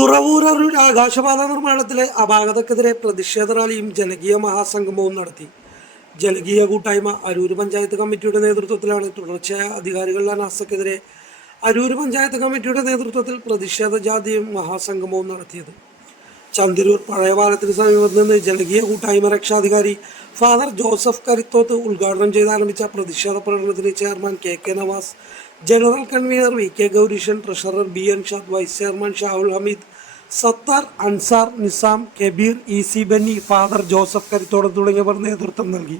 തുറവൂരൂർ ആകാശപാത നിർമ്മാണത്തിലെ അപാകതക്കെതിരെ പ്രതിഷേധ റാലിയും ജനകീയ മഹാസംഗമവും നടത്തി. ജനകീയ കൂട്ടായ്മ അരൂർ പഞ്ചായത്ത് കമ്മിറ്റിയുടെ നേതൃത്വത്തിലാണ്. തുടർച്ചയായ അധികാരികളുടെ അനാസക്കെതിരെ അരൂർ പഞ്ചായത്ത് കമ്മിറ്റിയുടെ നേതൃത്വത്തിൽ പ്രതിഷേധ ജാഥയും മഹാസംഗമവും നടത്തിയത്. ചന്ദിരൂർ പഴയ പാലത്തിന് സമീപത്ത് നിന്ന് ജനകീയ കൂട്ടായ്മ രക്ഷാധികാരി ഫാദർ ജോസഫ് കരിത്തോത്ത് ഉദ്ഘാടനം ചെയ്ത് ആരംഭിച്ച പ്രതിഷേധ പ്രകടനത്തിന് chairman K K Navas general convener V K Gowreeshan treasurer B N Shad vice chairman Shahul Hameed Sathar Ansar Nizam Kabeer E C Benny father Joseph Karuthode തുടങ്ങിയവർ നേതൃത്വം നൽകി.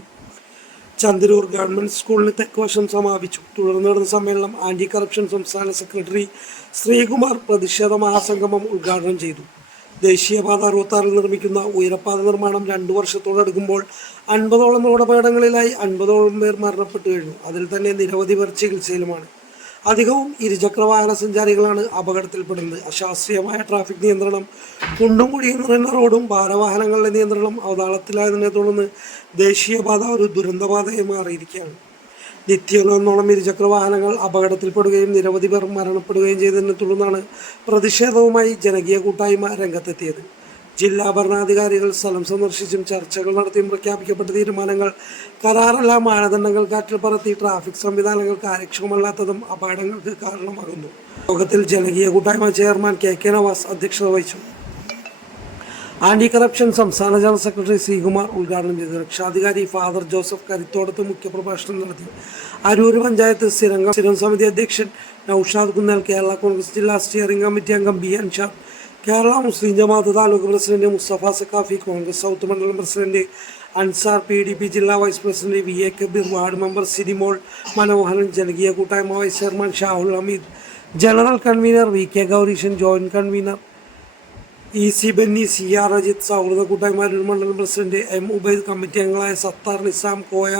ചന്ദരൂർ ഗവൺമെന്റ് സ്കൂളിന് തെക്കുവശം സമാപിച്ചു. തുടർന്ന് നടന്ന സമ്മേളനം ആന്റി കറപ്ഷൻ സംസ്ഥാന സെക്രട്ടറി ശ്രീകുമാർ പ്രതിഷേധ മഹാസംഗമം ഉദ്ഘാടനം ചെയ്തു. ദേശീയപാത അറുപത്താറിൽ നിർമ്മിക്കുന്ന ഉയരപ്പാത നിർമ്മാണം രണ്ടു വർഷത്തോടടുക്കുമ്പോൾ അൻപതോളം റോഡപകടങ്ങളിലായി അൻപതോളം പേർ മരണപ്പെട്ടു കഴിഞ്ഞു. അതിൽ തന്നെ നിരവധി പേർ ചികിത്സയിലുമാണ്. അധികവും ഇരുചക്രവാഹന സഞ്ചാരികളാണ് അപകടത്തിൽപ്പെടുന്നത്. അശാസ്ത്രീയമായ ട്രാഫിക് നിയന്ത്രണം കുണ്ടും കുഴിയും നിറഞ്ഞ റോഡും ഭാരവാഹനങ്ങളുടെ നിയന്ത്രണം അവതാളത്തിലായതിനെ തുടർന്ന് ദേശീയപാത ഒരു ദുരന്തപാതയായി മാറിയിരിക്കുകയാണ്. നിത്യമൊന്നോളം ഇരുചക്ര വാഹനങ്ങൾ അപകടത്തിൽപ്പെടുകയും നിരവധി പേർ മരണപ്പെടുകയും ചെയ്തതിനെ തുടർന്നാണ് പ്രതിഷേധവുമായി ജനകീയ കൂട്ടായ്മ രംഗത്തെത്തിയത്. ജില്ലാ ഭരണാധികാരികൾ സ്ഥലം സന്ദർശിച്ചും ചർച്ചകൾ നടത്തിയും പ്രഖ്യാപിക്കപ്പെട്ട തീരുമാനങ്ങൾ കരാറല്ല മാനദണ്ഡങ്ങൾ കാറ്റിൽ പറത്തി ട്രാഫിക് സംവിധാനങ്ങൾ കാര്യക്ഷമമല്ലാത്തതും അപകടങ്ങൾക്ക് കാരണമാകുന്നു. യോഗത്തിൽ ജനകീയ കൂട്ടായ്മ ചെയർമാൻ കെ കെ നവാസ് അധ്യക്ഷത വഹിച്ചു. ആന്റി കറപ്ഷൻ സംസ്ഥാന ജനറൽ സെക്രട്ടറി ശ്രീകുമാർ ഉദ്ഘാടനം ചെയ്തു. രക്ഷാധികാരി ഫാദർ ജോസഫ് കരിത്തോടത്ത് മുഖ്യപ്രഭാഷണം നടത്തി. അരൂർ പഞ്ചായത്ത് സ്ഥിരം സ്ഥിരം സമിതി അധ്യക്ഷൻ നൌഷാദ് കുന്നൽ കേരള കോൺഗ്രസ് ജില്ലാ സ്റ്റിയറിംഗ് കമ്മിറ്റി അംഗം B Anshad Kerala Muslim Jamaath taluk president Musthafa Saqafi Congress south മണ്ഡലം president Ansar P D P ജില്ലാ vice president V A Kabeer ward member Sinimol Manoharan ജനകീയ കൂട്ടായ്മ vice chairman Shahul Hameed general convener V K Gowreeshan joint convener E C Benny C R Ajith സൗഹൃദ കൂട്ടായ്മ അരൂർ മണ്ഡലം president M Ubaid committee അംഗങ്ങളായ സത്താർ നിസാം കോയ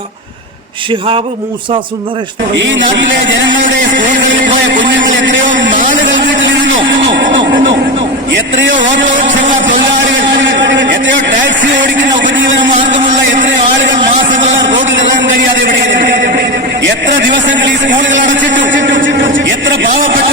ഷിഹാബ് മൂസ സുന്ദരേഷ് ഈ നാട്ടിലെ ജനങ്ങളുടെ പോയ എത്രയോ ഓട്ടോറിക്ഷയുള്ള തൊഴിലാളികൾ എത്രയോ ടാക്സി ഓടിക്കുന്ന ഉപജീവന മാർഗമുള്ള എത്രയോ ആളുകൾ മാസങ്ങളാണ് റോഡിൽ ഇറങ്ങാൻ കഴിയാതെ ഇവിടെയിരുന്നു എത്ര ദിവസങ്ങൾ ഈ സ്കൂളുകൾ അടച്ചിട്ടു? എത്ര പാവപ്പെട്ടവർക്ക്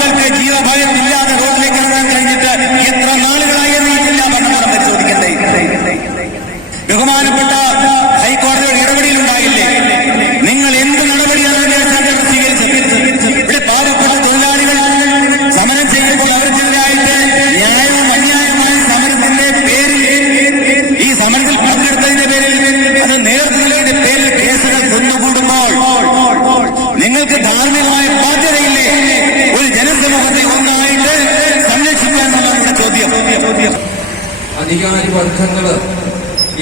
അധികാരി വർഗങ്ങൾ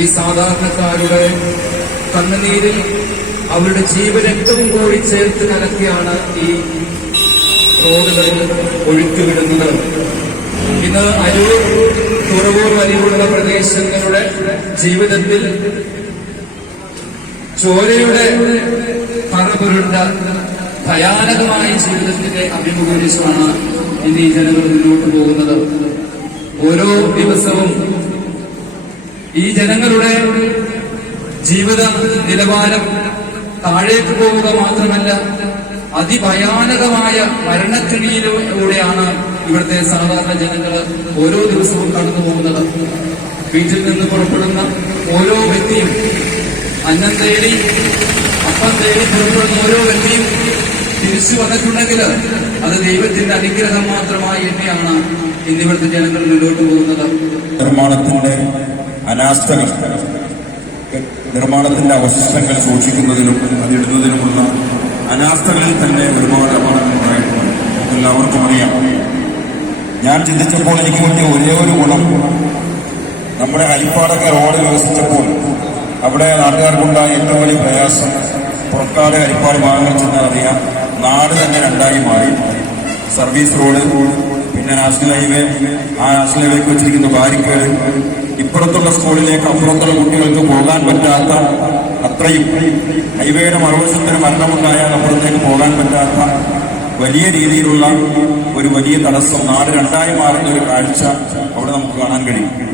ഈ സാധാരണക്കാരുടെ കണ്ണുനീരിൽ അവരുടെ ജീവരക്തവും കൂടി ചേർത്ത് കലക്കിയാണ് ഈ റോഡുകളിൽ ഒഴുക്കിവിടുന്നത്. ഇന്ന് അരൂർ തുറവൂർ വലിയുള്ള പ്രദേശങ്ങളുടെ ജീവിതത്തിൽ ചോരയുടെ പറപുരുണ്ട ഭയാനകമായ ജീവിതത്തിന്റെ അഭിമുഖീകരിച്ചാണ് ഇന്ന് ഈ ജനങ്ങൾ മുന്നോട്ട് പോകുന്നത്. ഓരോ ദിവസവും ഈ ജനങ്ങളുടെ ജീവിത നിലവാരം താഴേക്ക് പോവുക മാത്രമല്ല അതിഭയാനകമായ മരണക്കിണിയിലൂടെയാണ് ഇവിടുത്തെ സാധാരണ ജനങ്ങൾ ഓരോ ദിവസവും കടന്നു പോകുന്നത്. വീട്ടിൽ നിന്ന് പുറപ്പെടുന്ന ഓരോ വ്യക്തിയും അന്നം തേടി അപ്പം തേടി പുറപ്പെടുന്ന ഓരോ വ്യക്തിയും തിരിച്ചു വന്നിട്ടുണ്ടെങ്കിൽ അത് ദൈവത്തിന്റെ അനുഗ്രഹം മാത്രമായി എന്നെയാണ് ഇന്നിവിടുത്തെ ജനങ്ങൾ മുന്നോട്ട് പോകുന്നത്. നിർമ്മാണത്തിന്റെ അനാസ്ഥകൾ നിർമ്മാണത്തിന്റെ അവശിഷ്ടങ്ങൾ സൂക്ഷിക്കുന്നതിനും അതിടുന്നതിനുമുള്ള അനാസ്ഥകളിൽ തന്നെ ഒരുപാട് അപകടങ്ങൾ ഉണ്ടായിട്ടുണ്ട്. എല്ലാവർക്കും അറിയാം. ഞാൻ ചിന്തിച്ചപ്പോൾ എനിക്ക് പറ്റിയ ഒരേ ഒരു ഗുണം. നമ്മുടെ ഹരിപ്പാടൊക്കെ റോഡ് വികസിച്ചപ്പോൾ അവിടെ നാട്ടുകാർക്കുണ്ടായ ഏറ്റവും വലിയ പ്രയാസം പുറക്കാട് ഹരിപ്പാട് ഭാഗങ്ങൾ ചെന്നാൽ അറിയാം. നാട് തന്നെ രണ്ടായി മാറി. സർവീസ് റോഡ് പിന്നെ നാഷണൽ ഹൈവേ. ആ നാഷണൽ ഹൈവേക്ക് വെച്ചിരിക്കുന്ന ബാരിക്കേഡ്. ഇപ്പുറത്തുള്ള സ്കൂളിലേക്ക് അപ്പുറത്തുള്ള കുട്ടികൾക്ക് പോകാൻ പറ്റാത്ത അത്രയും ഹൈവേയുടെ മറുവശത്തിന് മരണമുണ്ടായാൽ അപ്പുറത്തേക്ക് പോകാൻ പറ്റാത്ത വലിയ രീതിയിലുള്ള ഒരു വലിയ തടസ്സം. നാട് രണ്ടായി മാറുന്ന ഒരു കാഴ്ച അവിടെ നമുക്ക് കാണാൻ കഴിയും.